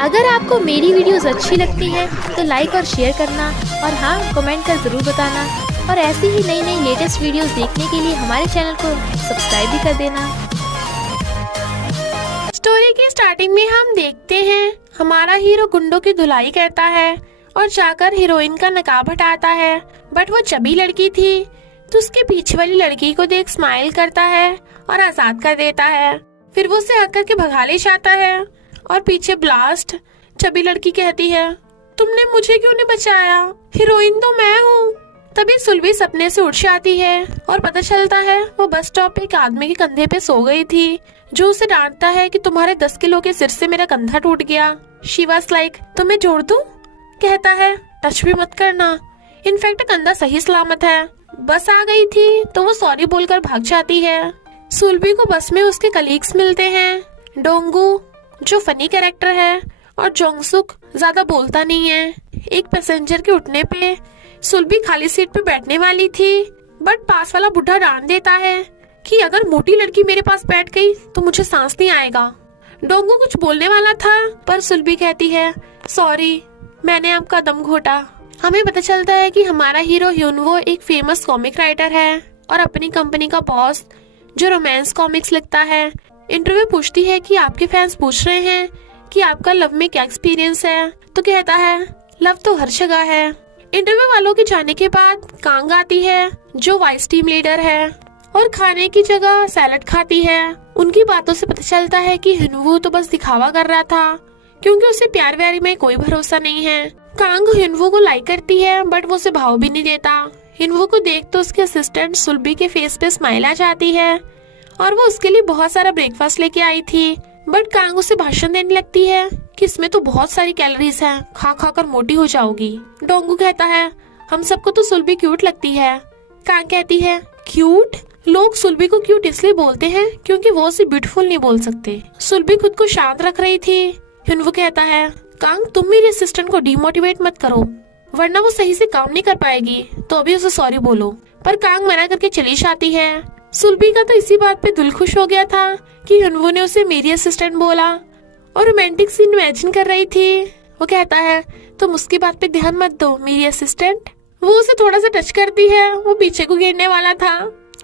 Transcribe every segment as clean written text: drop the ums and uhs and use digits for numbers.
अगर आपको मेरी वीडियोस अच्छी लगती है तो लाइक और शेयर करना, और हाँ, कमेंट कर ज़रूर बताना। और ऐसी ही नई नई लेटेस्ट वीडियोस देखने के लिए हमारे चैनल को सब्सक्राइब भी कर देना। स्टोरी की स्टार्टिंग में हम देखते हैं हमारा हीरो गुंडों की धुलाई करता है और जाकर हीरोइन का नकाब हटाता है, बट वो चबी लड़की थी तो उसके पीछे वाली लड़की को देख स्माइल करता है और आजाद कर देता है। फिर वो उसे हक करके भगा ले जाता है और पीछे ब्लास्ट। चबी लड़की कहती है, तुमने मुझे क्यों नहीं बचाया, हीरोइन तो मैं हूँ। तभी सुलभी सपने से उठ जाती है और पता चलता है वो बस स्टॉप पे एक आदमी के कंधे पे सो गई थी, जो उसे डांटता है कि तुम्हारे 10 किलो के सिर से मेरा कंधा टूट गया। शी वाज लाइक, तुम्हें जोड़ दूं? कहता है, टच भी मत करना, इनफैक्ट कंधा सही सलामत है। बस आ गई थी तो वो सॉरी बोलकर भाग जाती है। सुलभी को बस में उसके कलीग्स मिलते हैं, डोंगू जो फनी कैरेक्टर है और जोंगसुक ज्यादा बोलता नहीं है। एक पैसेंजर के उठने पे सुलभी खाली सीट पे बैठने वाली थी, बट पास वाला बुढ़ा डांट देता है कि अगर मोटी लड़की मेरे पास बैठ गई तो मुझे सांस नहीं आएगा। डोंगू कुछ बोलने वाला था पर सुलभी कहती है, सॉरी मैंने आपका दम घोटा। हमें पता चलता है कि हमारा हीरो ह्यूनवो एक फेमस कॉमिक राइटर है और अपनी कंपनी का बॉस जो रोमांस कॉमिक्स लिखता है। इंटरव्यू पूछती है कि आपके फैंस पूछ रहे हैं कि आपका लव में क्या एक्सपीरियंस है, तो कहता है लव तो हर जगह है। इंटरव्यू वालों के जाने के बाद कांग आती है जो वाइस टीम लीडर है और खाने की जगह सैलड खाती है। उनकी बातों से पता चलता है कि ह्यूनवो तो बस दिखावा कर रहा था, क्योंकि उसे प्यार व्यार में कोई भरोसा नहीं है। कांग ह्यूनवो को लाइक करती है बट वो उसे भाव भी नहीं देता। ह्यूनवो को देख तो उसके असिस्टेंट सुलभी के फेस पे स्माइल आ जाती है और वो उसके लिए बहुत सारा ब्रेकफास्ट लेके आई थी, बट कांग उसे भाषण देने लगती है कि इसमें तो बहुत सारी कैलोरीज हैं, खा खा कर मोटी हो जाओगी। डोंगू कहता है, हम सबको तो सुलभी क्यूट लगती है। कांग कहती है, क्यूट? लोग सुलभी को क्यूट इसलिए बोलते हैं क्योंकि वो उसे ब्यूटीफुल नहीं बोल सकते। सुलभी खुद को शांत रख रही थी। ह्यूनवो कहता है, कांग तुम मेरे असिस्टेंट को डिमोटिवेट मत करो, वरना वो सही से काम नहीं कर पाएगी, तो अभी उसे सॉरी बोलो। पर कांग मना करके चली जाती है। सुलभी का तो इसी बात पे दिल खुश हो गया था कि ह्यूनवो ने उसे मेरी असिस्टेंट बोला और रोमांटिक सीन इमेजिन कर रही थी। वो कहता है, तुम उसकी बात पे ध्यान मत दो मेरी असिस्टेंट। वो उसे थोड़ा सा टच करती है, वो पीछे को गिरने वाला था।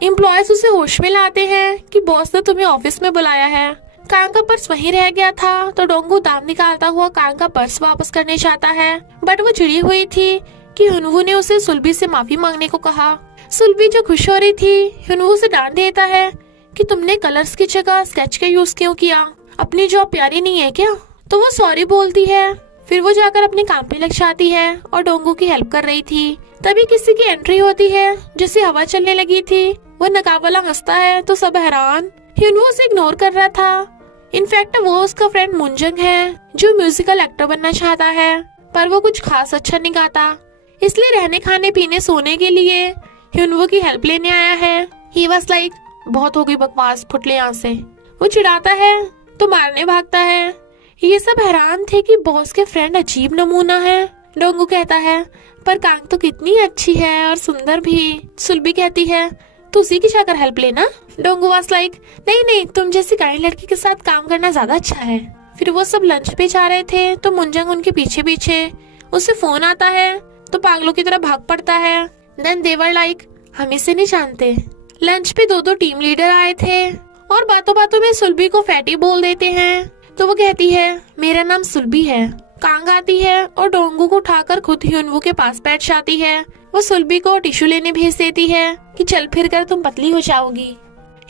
एम्प्लॉयज उसे होश में लाते हैं कि बॉस ने तुम्हें ऑफिस में बुलाया है। कांग का पर्स वहीं रह गया था तो डोंगू दाम निकालता हुआ कांग का पर्स वापस करने चाहता है, बट वो चिड़ी हुई थी कि ह्यूनवो ने उसे सुलभी से माफी मांगने को कहा। सुलभी जो खुश हो रही थी, ह्यूनवो से डांट देता है कि तुमने कलर्स की जगह स्केच का यूज क्यों किया, अपनी जॉब प्यारी नहीं है क्या? तो वो सॉरी बोलती है। फिर वो जाकर अपने काम पे लग जाती है और डोंगू की हेल्प कर रही थी। तभी किसी की एंट्री होती है जिससे हवा चलने लगी थी। वो नकाब वाला हंसता है तो सब हैरान। ह्यूनवो उसे इग्नोर कर रहा था। इनफैक्ट वो उसका फ्रेंड मुंजंग है जो म्यूजिकल एक्टर बनना चाहता है, पर वो कुछ खास अच्छा नहीं गाता, इसलिए रहने खाने पीने सोने के लिए ह्यूनवो की हेल्प लेने आया है। ही वाज लाइक, बहुत हो गई बकवास, फुट ले यहाँ से। वो चिढ़ाता है तो मारने भागता है। ये सब हैरान थे कि बॉस के फ्रेंड अजीब नमूना है। डोंगू कहता है, पर कांग तो कितनी अच्छी है और सुंदर भी। सुलभी कहती है, तो उसी की जाकर हेल्प लेना। डोंगू वाज लाइक, नहीं नहीं, तुम जैसी काइंड लड़की के साथ काम करना ज्यादा अच्छा है। फिर वो सब लंच पे जा रहे थे तो मुंजंग उनके पीछे पीछे। उसे फोन आता है तो पागलों की तरह भाग पड़ता है। देन दे वर लाइक, हम इसे नहीं जानते। लंच पे दो टीम लीडर आए थे और बातों बातों में सुलभी को फैटी बोल देते हैं, तो वो कहती है, मेरा नाम सुलभी है। कांग आती है और डोंगू को उठाकर खुद ह्यूनवो के पास बैठ जाती है। वो सुलभी को टिश्यू लेने भेज देती है कि चल फिर कर तुम पतली हो जाओगी।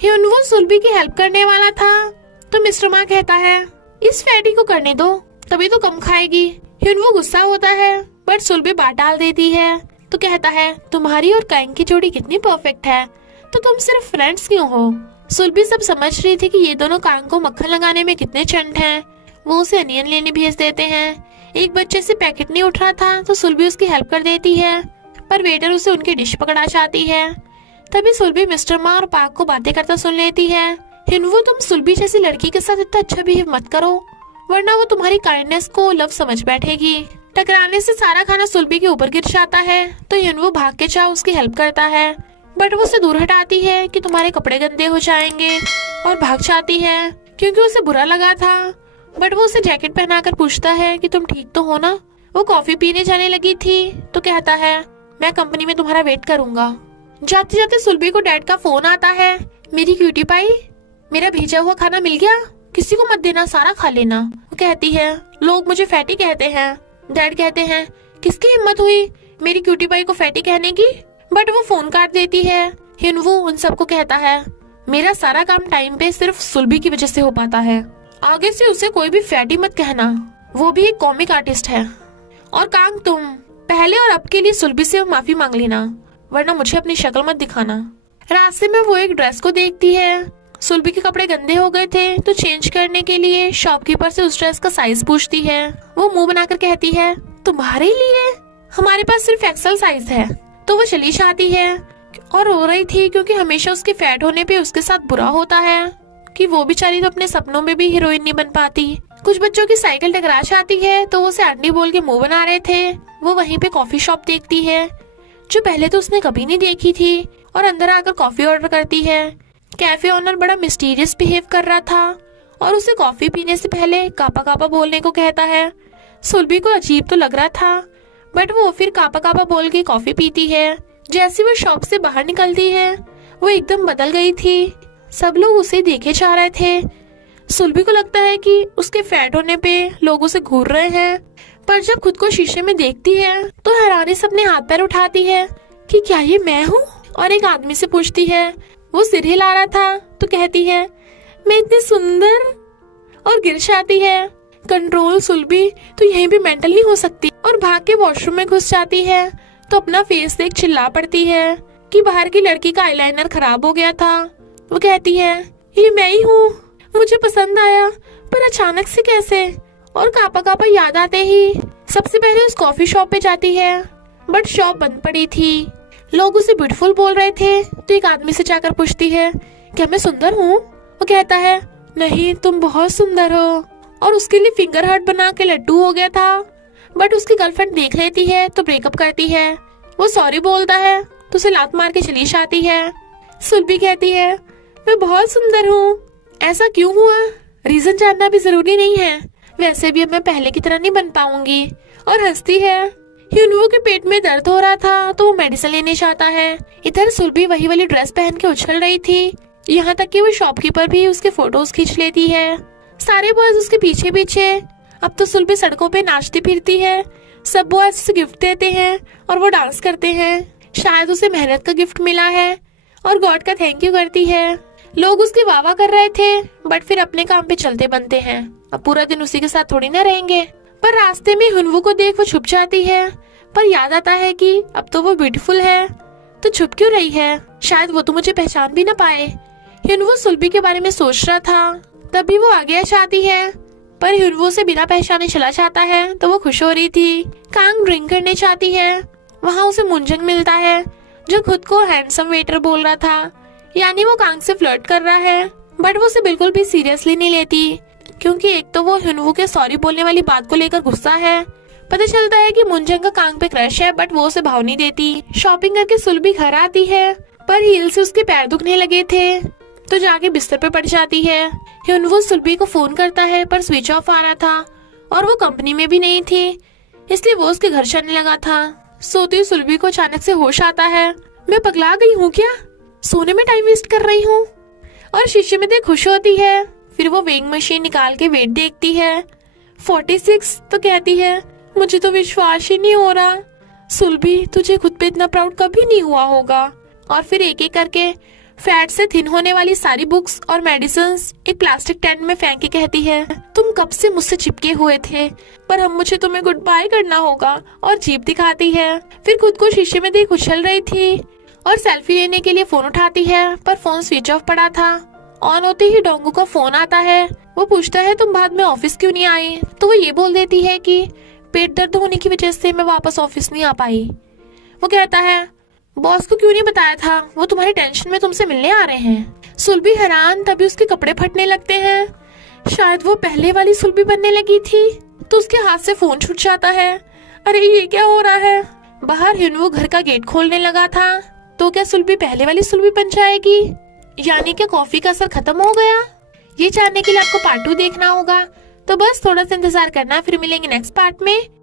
ह्यूनवो सुलभी की हेल्प करने वाला था तो मिस्टर मा कहता है, इस फैटी को करने दो, तभी तो कम खाएगी। ह्यूनवो गुस्सा होता है बट सुलभी बात डाल देती है तो कहता है, तुम्हारी और कांग की जोड़ी कितनी परफेक्ट है, तो तुम सिर्फ फ्रेंड्स क्यों हो? सुलभी सब समझ रही थी कि ये दोनों कांग को मक्खन लगाने में कितने चंट हैं। वो उसे अनियन लेने भेज देते हैं। एक बच्चे से पैकेट नहीं उठ रहा था तो सुलभी उसकी हेल्प कर देती है, पर वेटर उसे उनकी डिश पकड़ा चाहती है। तभी सुलभी मिस्टर मा और पाक को बातें करता सुन लेती है। ह्यूनवो, तुम सुलभी जैसी लड़की के साथ इतना अच्छा बिहेव मत करो, वरना वो तुम्हारी काइंडनेस को लव समझ बैठेगी। टकराने से सारा खाना सुलभी के ऊपर गिर जाता है तो ह्यूनवो भाग के चाह उसकी हेल्प करता है, बट वो उसे दूर हटाती है कि तुम्हारे कपड़े गंदे हो जाएंगे और भाग जाती है क्योंकि उसे बुरा लगा था। बट वो उसे जैकेट पहनाकर पूछता है कि तुम ठीक तो हो ना। वो कॉफी पीने जाने लगी थी तो कहता है मैं कंपनी में तुम्हारा वेट करूंगा। जाते जाते सुलभी को डैड का फोन आता है। मेरी क्यूटी पाई, मेरा भेजा हुआ खाना मिल गया, किसी को मत देना, सारा खा लेना। वो कहती है लोग मुझे फैटी कहते हैं। डैड कहते हैं किसकी हिम्मत हुई मेरी क्यूटी पाई को फैटी कहने की। बट वो फोन काट देती है। हिनवू उन सबको कहता है मेरा सारा काम टाइम पे सिर्फ सुलभी की वजह से हो पाता है, आगे से उसे कोई भी फैटी मत कहना, वो भी एक कॉमिक आर्टिस्ट है। और कांग तुम पहले और अब के लिए सुलभी से माफी मांग लेना, वरना मुझे अपनी शक्ल मत दिखाना। रास्ते में वो एक ड्रेस को देखती है। सुलभी के कपड़े गंदे हो गए थे तो चेंज करने के लिए शॉपकीपर से उस ड्रेस का साइज पूछती है। वो मुंह बनाकर कहती है तुम्हारे लिए, हमारे पास सिर्फ एक्सेल साइज है। तो वो चली जाती है और रो रही थी क्योंकि हमेशा उसके फैट होने पे उसके साथ बुरा होता है कि वो बेचारी तो अपने सपनों में भी हीरोइन नहीं बन पाती। कुछ बच्चों की साइकिल टकरा जाती है तो वो उसे आंटी बोल के मुंह बना रहे थे। वो वहीं पे कॉफी शॉप देखती है जो पहले तो उसने कभी नहीं देखी थी और अंदर आकर कॉफी ऑर्डर करती है। कैफे ओनर बड़ा मिस्टीरियस बिहेव कर रहा था और उसे कॉफी पीने से पहले कापा कापा बोलने को कहता है। सुलभी को अजीब तो लग रहा था बट वो फिर कापा कापा बोल के कॉफी पीती है। जैसे वो शॉप से बाहर निकलती है वो एकदम बदल गई थी। सब लोग उसे देखे जा रहे थे। सुलभी को लगता है कि उसके फैट होने पे लोग उसे घूर रहे हैं, पर जब खुद को शीशे में देखती है तो हैरानी से अपने हाथ पैर उठाती है कि क्या ये मैं हूँ। और एक आदमी से पूछती है, वो सिर हिला रहा था तो कहती है मैं इतनी सुंदर, और गिर जाती है। कंट्रोल सुलभी तो यहीं भी मेंटल नहीं हो सकती और भाग के वॉशरूम में घुस जाती है तो अपना फेस देख चिल्ला पड़ती है कि बाहर की लड़की का आईलाइनर खराब हो गया था। वो कहती है ये मैं ही हूँ, मुझे पसंद आया पर अचानक से कैसे। और कापा कापा याद आते ही सबसे पहले उस कॉफी शॉप पे जाती है बट शॉप बंद पड़ी थी। लोग उसे ब्यूटीफुल बोल रहे थे तो एक आदमी से जाकर पूछती है क्या मैं सुंदर हूँ। वो कहता है नहीं तुम बहुत सुंदर हो, और उसके लिए फिंगर हार्ट बना के लड्डू हो गया था। बट उसकी गर्लफ्रेंड देख लेती है तो ब्रेकअप करती है। वो सॉरी बोलता है तो उसे लात मार के चली जाती है। सुलभी कहती है मैं बहुत सुंदर हूँ, ऐसा क्यों हुआ रीजन जानना भी जरूरी नहीं है, वैसे भी अब मैं पहले की तरह नहीं बन पाऊंगी। और हंसती है। ह्यूनवू के पेट में दर्द हो रहा था तो वो मेडिसिन लेने जाता है। इधर सुलभी वही वाली ड्रेस पहन के उछल रही थी, यहाँ तक कि वो शॉपकीपर भी उसके फोटोज खींच लेती है। सारे बॉयज उसके पीछे पीछे। अब तो सुलभी सड़कों पे नाचती फिरती है। सब बॉयज उसे गिफ्ट देते हैं और वो डांस करते हैं। शायद उसे मेहनत का गिफ्ट मिला है और गॉड का थैंक यू करती है। लोग उसकी वाह वाह कर रहे थे बट फिर अपने काम पे चलते बनते हैं, अब पूरा दिन उसी के साथ थोड़ी ना रहेंगे। पर रास्ते में हुनवू को देख वो छुप जाती है, पर याद आता है कि अब तो वो ब्यूटीफुल है तो छुप क्यों रही है, शायद वो तो मुझे पहचान भी ना पाए। हुनवू सुलभी के बारे में सोच रहा था तभी वो आगे जाती है, पर हुनवू से बिना पहचाने चला जाता है तो वो खुश हो रही थी। कांग ड्रिंक करने चाहती है, वहाँ उसे मुंजंग मिलता है जो खुद को हैंडसम वेटर बोल रहा था, यानी वो कांग से फ्लर्ट कर रहा है। बट वो उसे बिल्कुल भी सीरियसली नहीं लेती क्योंकि एक तो वो हुनवू के सॉरी बोलने वाली बात को लेकर गुस्सा है। पता चलता है कि मुंजंग का कांग पे क्रश है बट वो उसे भाव नहीं देती। शॉपिंग करके सुलभी घर आती है पर हील से उसके पैर दुखने लगे थे तो जाके बिस्तर पे पड़ जाती है। हुनवू सुलभी को फोन करता है पर स्विच ऑफ आ रहा था और वो कंपनी में भी नहीं थी, इसलिए वो उसके घर चलने लगा था। सोती सुलभी को अचानक से होश आता है, मैं पगला गई हूँ क्या, सोने में टाइम वेस्ट कर रही हूँ। और शीशे में देख खुश होती है। फिर वो वेइंग मशीन निकाल के वेट देखती है 46 तो कहती है मुझे तो विश्वास ही नहीं हो रहा। सुलभी तुझे खुद पे इतना प्राउड कभी नहीं हुआ होगा। और फिर एक एक करके फैट से थिन होने वाली सारी बुक्स और मेडिसिन एक प्लास्टिक टैंक में फेंक के कहती है तुम कब से मुझसे चिपके हुए थे पर अब मुझे तुम्हें गुड बाय करना होगा, और जीप दिखाती है। फिर खुद को शीशे में देख उछल रही थी और सेल्फी लेने के लिए फोन उठाती है पर फोन स्विच ऑफ पड़ा था। ऑन होते ही डोंगू का फोन आता है, वो पूछता है तुम बाद में ऑफिस क्यों नहीं आई, तो वो ये बोल देती है कि पेट दर्द होने की वजह से मैं वापस ऑफिस नहीं आ पाई। वो कहता है बॉस को क्यों नहीं बताया था, वो तुम्हारी टेंशन में तुमसे मिलने आ रहे हैं। सुलभी हैरान, तभी उसके कपड़े फटने लगते हैं, शायद वो पहले वाली सुलभी बनने लगी थी। तो उसके हाथ से फोन छूट जाता है। अरे ये क्या हो रहा है। बाहर हुनवू घर का गेट खोलने लगा था, तो क्या सुलभी पहले वाली सुलभी बन जाएगी, यानी कि कॉफी का असर खत्म हो गया। ये जानने के लिए आपको पार्ट 2 देखना होगा, तो बस थोड़ा सा इंतजार करना, फिर मिलेंगे नेक्स्ट पार्ट में।